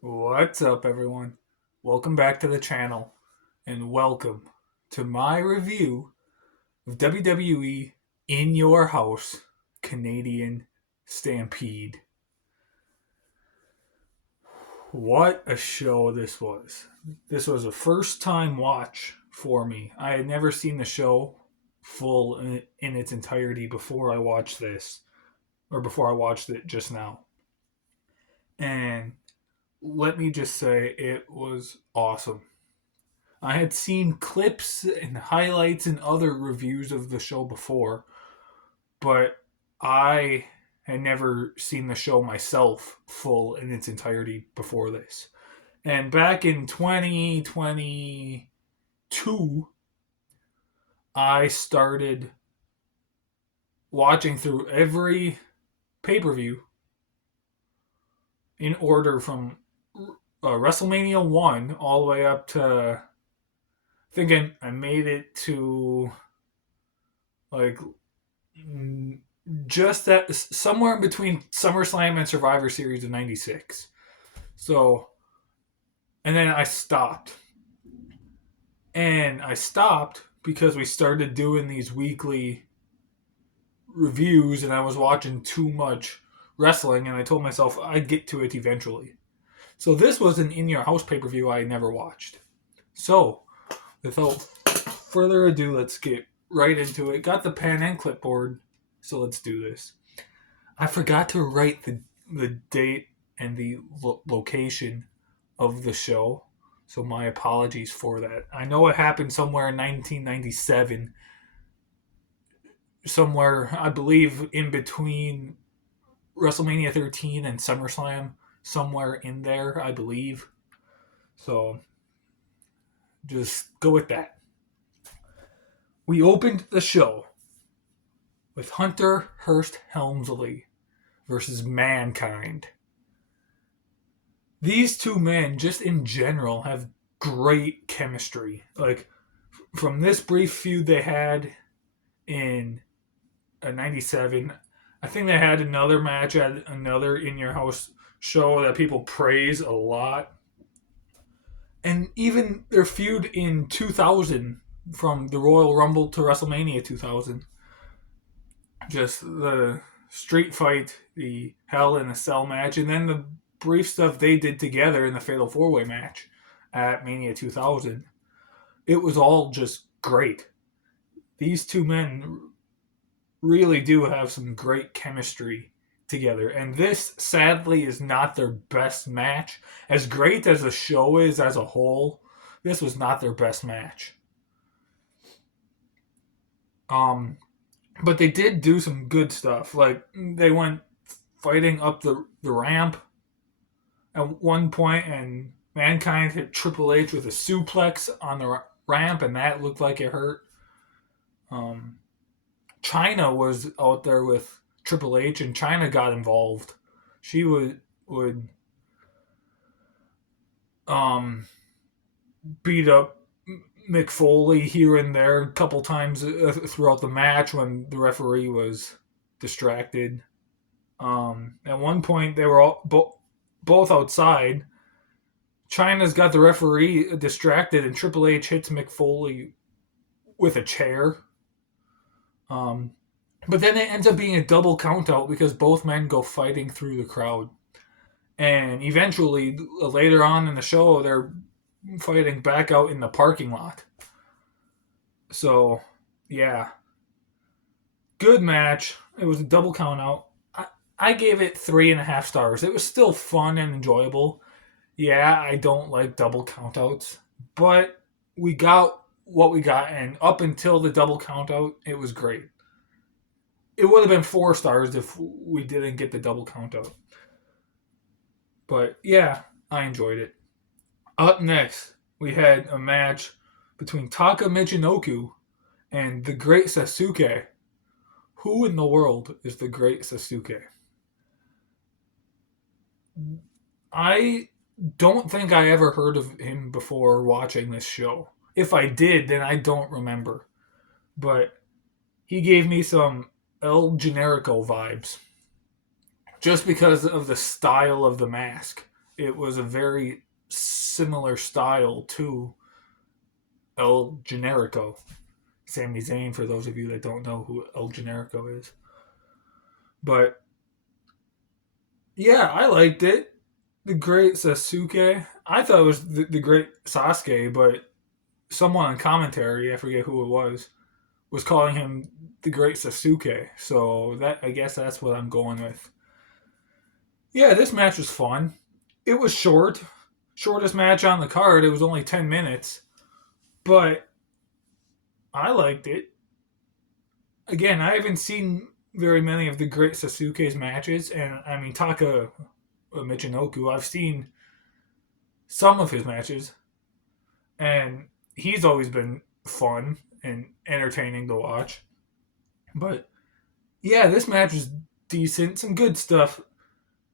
What's up, everyone? Welcome back to the channel, and welcome to my review of WWE In Your House Canadian Stampede. What a show this was! This was a first time watch for me. I had never seen the show full in its entirety before I watched this, or before I watched it just now. And let me just say, it was awesome. I had seen clips and highlights and other reviews of the show before, but I had never seen the show myself full in its entirety before this. And back in 2022, I started watching through every pay per view in order from WrestleMania 1 all the way up to. I think I made it to like just that somewhere in between SummerSlam and Survivor Series of '96. So, and then I stopped, and I stopped because we started doing these weekly reviews, and I was watching too much wrestling, and I told myself I'd get to it eventually. So this was an In Your House pay per view I never watched. So, without further ado, let's get right into it. Got the pen and clipboard, so let's do this. I forgot to write the date and the location of the show, so my apologies for that. I know it happened somewhere in 1997, somewhere, I believe, in between WrestleMania 13 and SummerSlam, somewhere in there, I believe. So just go with that. We opened the show with Hunter Hearst Helmsley versus Mankind. These two men, just in general, have great chemistry. Like, from this brief feud they had in '97, I think they had another match at another In Your House show that people praise a lot. And even their feud in 2000, from the Royal Rumble to WrestleMania 2000, just the street fight, the Hell in a Cell match, and then the brief stuff they did together in the Fatal 4-Way match at Mania 2000. It was all just great. These two men really do have some great chemistry together. And this, sadly, is not their best match. As great as the show is as a whole, this was not their best match. But they did do some good stuff. Like, they went fighting up the ramp at one point, and Mankind hit Triple H with a suplex on the ramp, and that looked like it hurt. China was out there with Triple H, and China got involved. She would beat up Mick Foley here and there a couple times throughout the match when the referee was distracted. At one point, they were both outside. China's got the referee distracted, and Triple H hits Mick Foley with a chair. But then it ends up being a double countout because both men go fighting through the crowd. And eventually, later on in the show, they're fighting back out in the parking lot. So, yeah. Good match. It was a double countout. I gave it 3.5 stars. It was still fun and enjoyable. Yeah, I don't like double countouts, but we got what we got, and up until the double countout, it was great. It would have been 4 stars if we didn't get the double countout. But yeah, I enjoyed it. Up next, we had a match between Taka Michinoku and the Great Sasuke. Who in the world is the Great Sasuke? I don't think I ever heard of him before watching this show. If I did, then I don't remember. But he gave me some El Generico vibes. Just because of the style of the mask. it was a very similar style to El Generico. Sami Zayn, for those of you that don't know who El Generico is. But yeah, I liked it. The Great Sasuke. I thought it was the Great Sasuke, but someone on commentary, I forget who it was calling him the Great Sasuke. So that I guess that's what I'm going with. Yeah, this match was fun. It was short. Shortest match on the card. It was only 10 minutes. But I liked it. Again, I haven't seen very many of the Great Sasuke's matches. And I mean, Taka Michinoku, I've seen some of his matches. And he's always been fun and entertaining to watch. But yeah, this match was decent. Some good stuff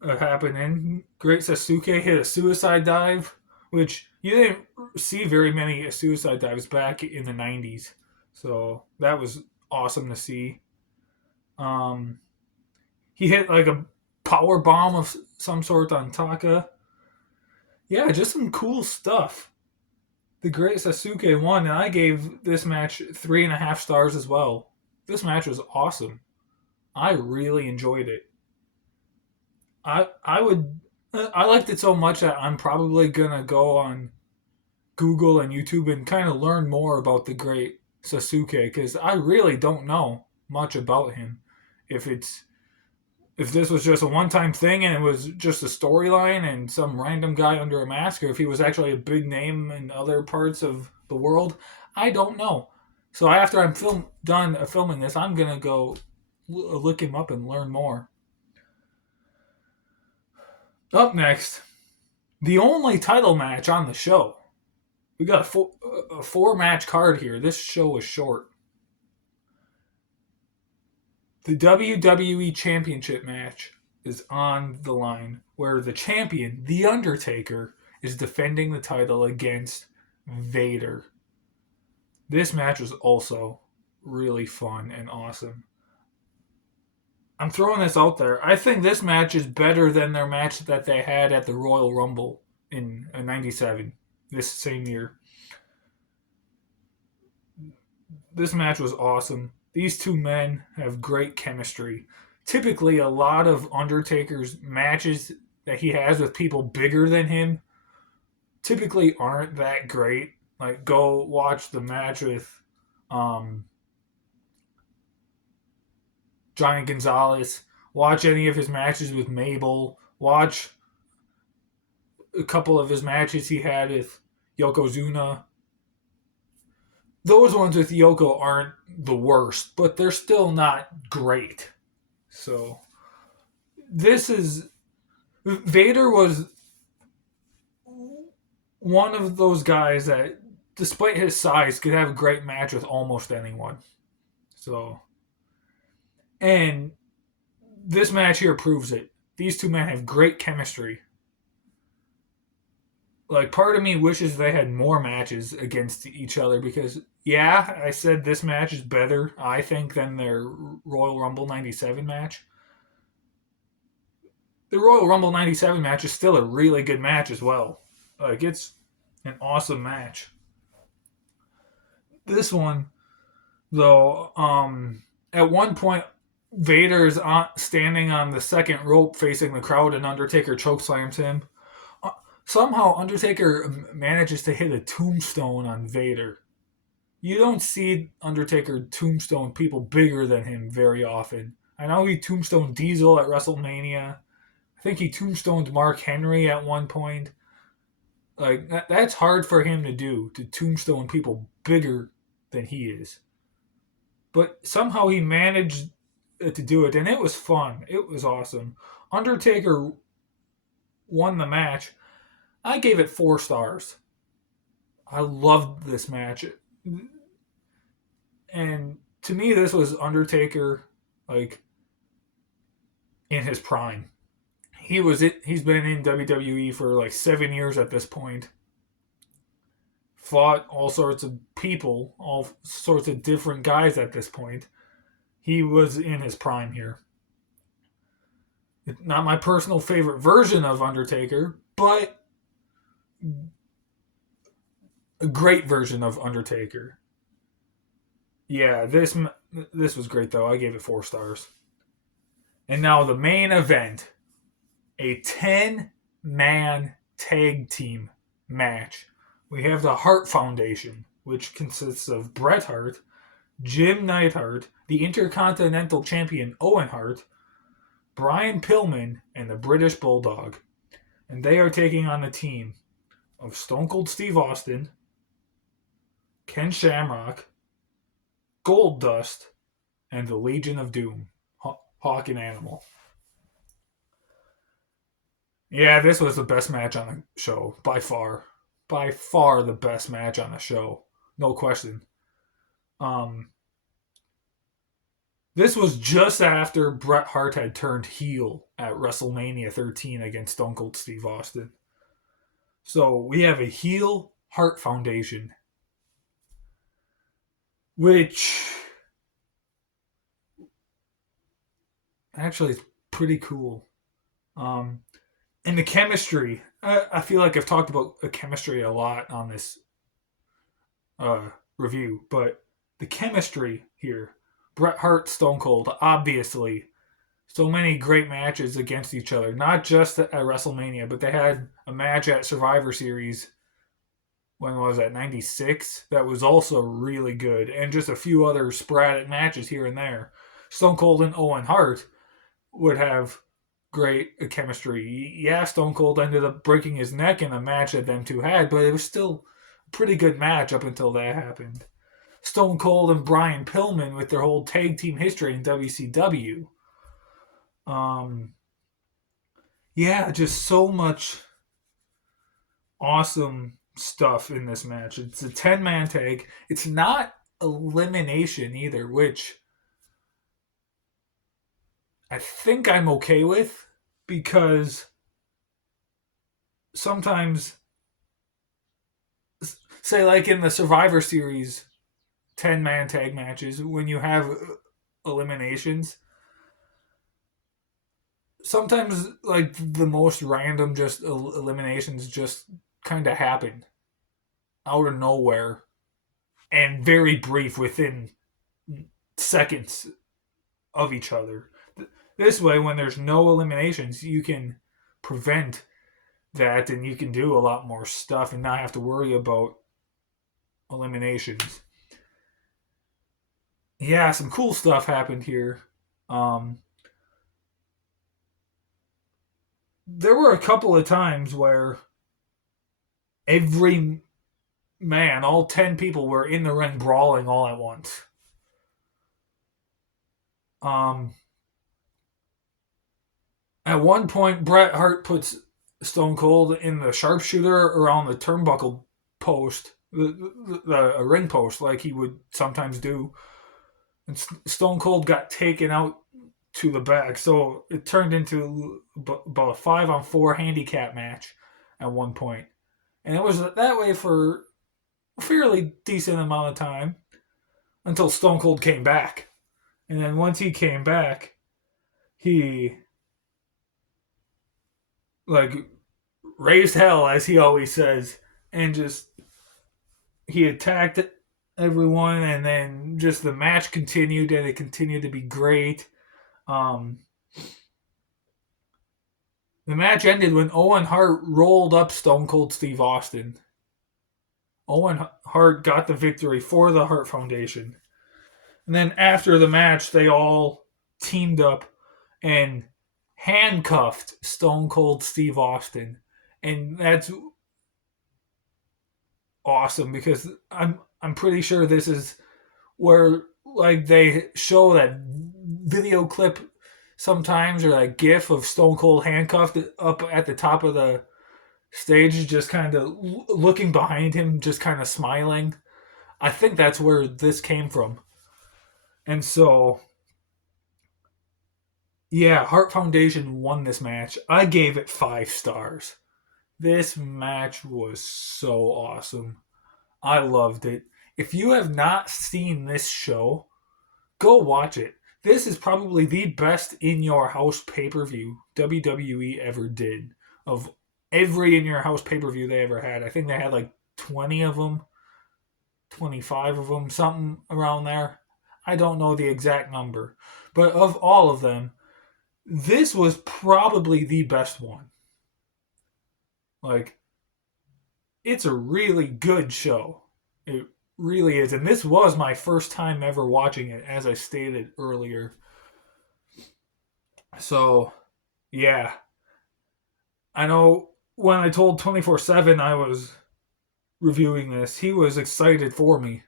happening. Great Sasuke hit a suicide dive, which you didn't see very many suicide dives back in the 90s. So that was awesome to see. Um, he hit like a power bomb of some sort on Taka. Yeah, just some cool stuff. The Great Sasuke won, and I gave this match 3.5 stars as well. This match was awesome. I really enjoyed it. I liked it so much that I'm probably gonna go on Google and YouTube and kind of learn more about the Great Sasuke because I really don't know much about him. If it's if this was just a one-time thing and it was just a storyline and some random guy under a mask, or if he was actually a big name in other parts of the world, I don't know. So after I'm done filming this, I'm gonna go look him up and learn more. Up next, the only title match on the show. We got a four match card here. This show is short. The WWE Championship match is on the line, where the champion, The Undertaker, is defending the title against Vader. This match was also really fun and awesome. I'm throwing this out there. I think this match is better than their match that they had at the Royal Rumble in '97, this same year. This match was awesome. These two men have great chemistry. Typically, a lot of Undertaker's matches that he has with people bigger than him typically aren't that great. Like, go watch the match with Johnny Gonzalez. Watch any of his matches with Mabel. Watch a couple of his matches he had with Yokozuna. Those ones with Yoko aren't the worst, but they're still not great. So, this is. Vader was one of those guys that, despite his size, could have a great match with almost anyone. So, and this match here proves it. These two men have great chemistry. Like, part of me wishes they had more matches against each other because, yeah, I said this match is better, I think, than their Royal Rumble 97 match. The Royal Rumble 97 match is still a really good match as well. Like, it's an awesome match. This one, though, at one point, Vader is standing on the second rope facing the crowd, and Undertaker chokeslams him. Somehow, Undertaker manages to hit a tombstone on Vader. You don't see Undertaker tombstone people bigger than him very often. I know he tombstoned Diesel at WrestleMania. I think he tombstoned Mark Henry at one point. Like, that's hard for him to do, to tombstone people bigger than he is. But somehow he managed to do it, and it was fun. It was awesome. Undertaker won the match. I gave it 4 stars. I loved this match. And to me, this was Undertaker, like, in his prime. He's been in WWE for like 7 years at this point. Fought all sorts of people, all sorts of different guys at this point. He was in his prime here. Not my personal favorite version of Undertaker, but a great version of Undertaker. Yeah, this was great though. I gave it 4 stars. And now the main event, a 10-man tag team match. We have the Hart Foundation, which consists of Bret Hart, Jim Neidhart, the Intercontinental Champion Owen Hart, Brian Pillman, and the British Bulldog. And they are taking on the team of Stone Cold Steve Austin, Ken Shamrock, Goldust, and the Legion of Doom, Hawk and Animal. Yeah, this was the best match on the show, by far. By far the best match on the show. No question. This was just after Bret Hart had turned heel at WrestleMania 13 against Stone Cold Steve Austin. So we have a heel Hart Foundation, which actually is pretty cool. And the chemistry, I feel like I've talked about the chemistry a lot on this review, but the chemistry here, Bret Hart, Stone Cold, obviously, so many great matches against each other, not just at WrestleMania, but they had a match at Survivor Series, when was that, 96? That was also really good, and just a few other sporadic matches here and there. Stone Cold and Owen Hart would have great chemistry. Yeah, Stone Cold ended up breaking his neck in a match that them two had, but it was still a pretty good match up until that happened. Stone Cold and Brian Pillman with their whole tag team history in WCW. Yeah, just so much awesome stuff in this match. It's a 10-man tag. It's not elimination either, which I think I'm okay with, because sometimes, say like in the Survivor Series 10-man tag matches, when you have eliminations, sometimes like the most random just eliminations just kind of happen out of nowhere and very brief within seconds of each other. This way, when there's no eliminations, you can prevent that and you can do a lot more stuff and not have to worry about eliminations. Yeah, some cool stuff happened here. There were a couple of times where every man, all 10 people, were in the ring brawling all at once. At one point, Bret Hart puts Stone Cold in the sharpshooter around the turnbuckle post, the ring post, like he would sometimes do. And Stone Cold got taken out to the back, so it turned into about a 5-on-4 handicap match at one point. And it was that way for a fairly decent amount of time until Stone Cold came back. And then once he came back, he like raised hell, as he always says, and just he attacked everyone, and then just the match continued, and it continued to be great. The match ended when Owen Hart rolled up Stone Cold Steve Austin. Owen Hart got the victory for the Hart Foundation. And then after the match, they all teamed up and handcuffed Stone Cold Steve Austin. And that's awesome, because I'm pretty sure this is where like they show that video clip sometimes, or that gif of Stone Cold handcuffed up at the top of the stage, just kind of looking behind him, just kind of smiling. I think that's where this came from. And so, yeah, Hart Foundation won this match. I gave it 5 stars. This match was so awesome. I loved it. If you have not seen this show, go watch it. This is probably the best in your house pay-per-view WWE ever did of every In Your House pay-per-view they ever had. I think they had like 20 of them, 25 of them, something around there. I don't know the exact number. But of all of them, this was probably the best one. Like, it's a really good show. It really is. And this was my first time ever watching it, as I stated earlier. So, yeah. I know when I told 24/7 I was reviewing this, he was excited for me.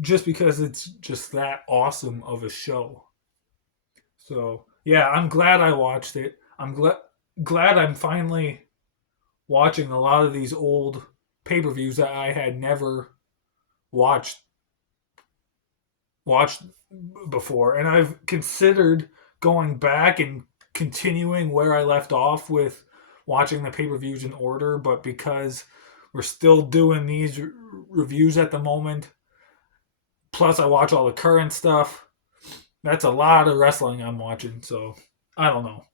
Just because it's just that awesome of a show. So, yeah, I'm glad I watched it. I'm glad I'm finally watching a lot of these old pay-per-views that I had never watched watched before, and I've considered going back and continuing where I left off with watching the pay-per-views in order, but because we're still doing these reviews at the moment, plus I watch all the current stuff, that's a lot of wrestling I'm watching, so I don't know.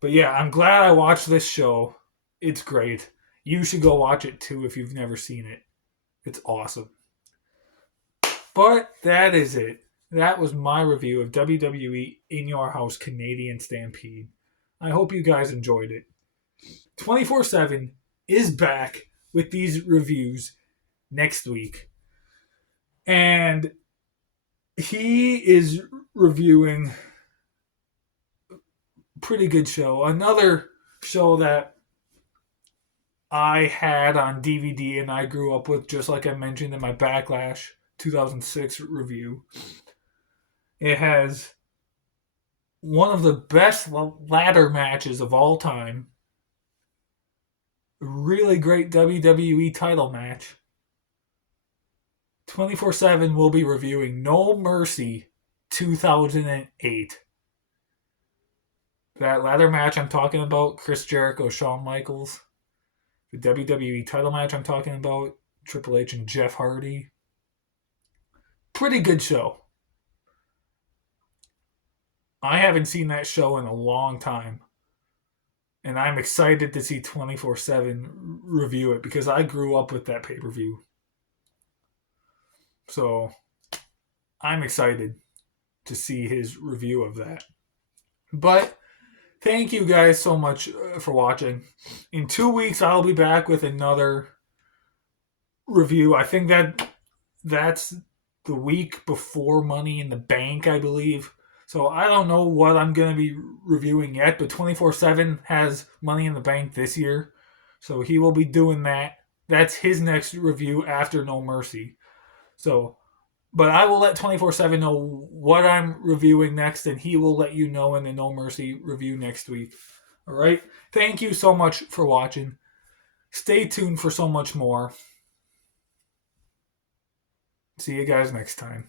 But yeah, I'm glad I watched this show. It's great. You should go watch it too if you've never seen it. It's awesome. But that is it. That was my review of WWE In Your House Canadian Stampede. I hope you guys enjoyed it. 24/7 is back with these reviews next week. And he is reviewing a pretty good show. Another show that I had on DVD and I grew up with, just like I mentioned in my Backlash 2006 review. It has one of the best ladder matches of all time. A really great WWE title match. 24/7 will be reviewing No Mercy 2008. That ladder match I'm talking about, Chris Jericho, Shawn Michaels. The WWE title match I'm talking about, Triple H and Jeff Hardy. Pretty good show. I haven't seen that show in a long time. And I'm excited to see 24/7 review it because I grew up with that pay-per-view. So I'm excited to see his review of that. But thank you guys so much for watching. In 2 weeks, I'll be back with another review. I think that's the week before Money in the Bank, I believe. So I don't know what I'm going to be reviewing yet, but 24/7 has Money in the Bank this year. So he will be doing that. That's his next review after No Mercy. So, but I will let 24/7 know what I'm reviewing next, and he will let you know in the No Mercy review next week. All right? Thank you so much for watching. Stay tuned for so much more. See you guys next time.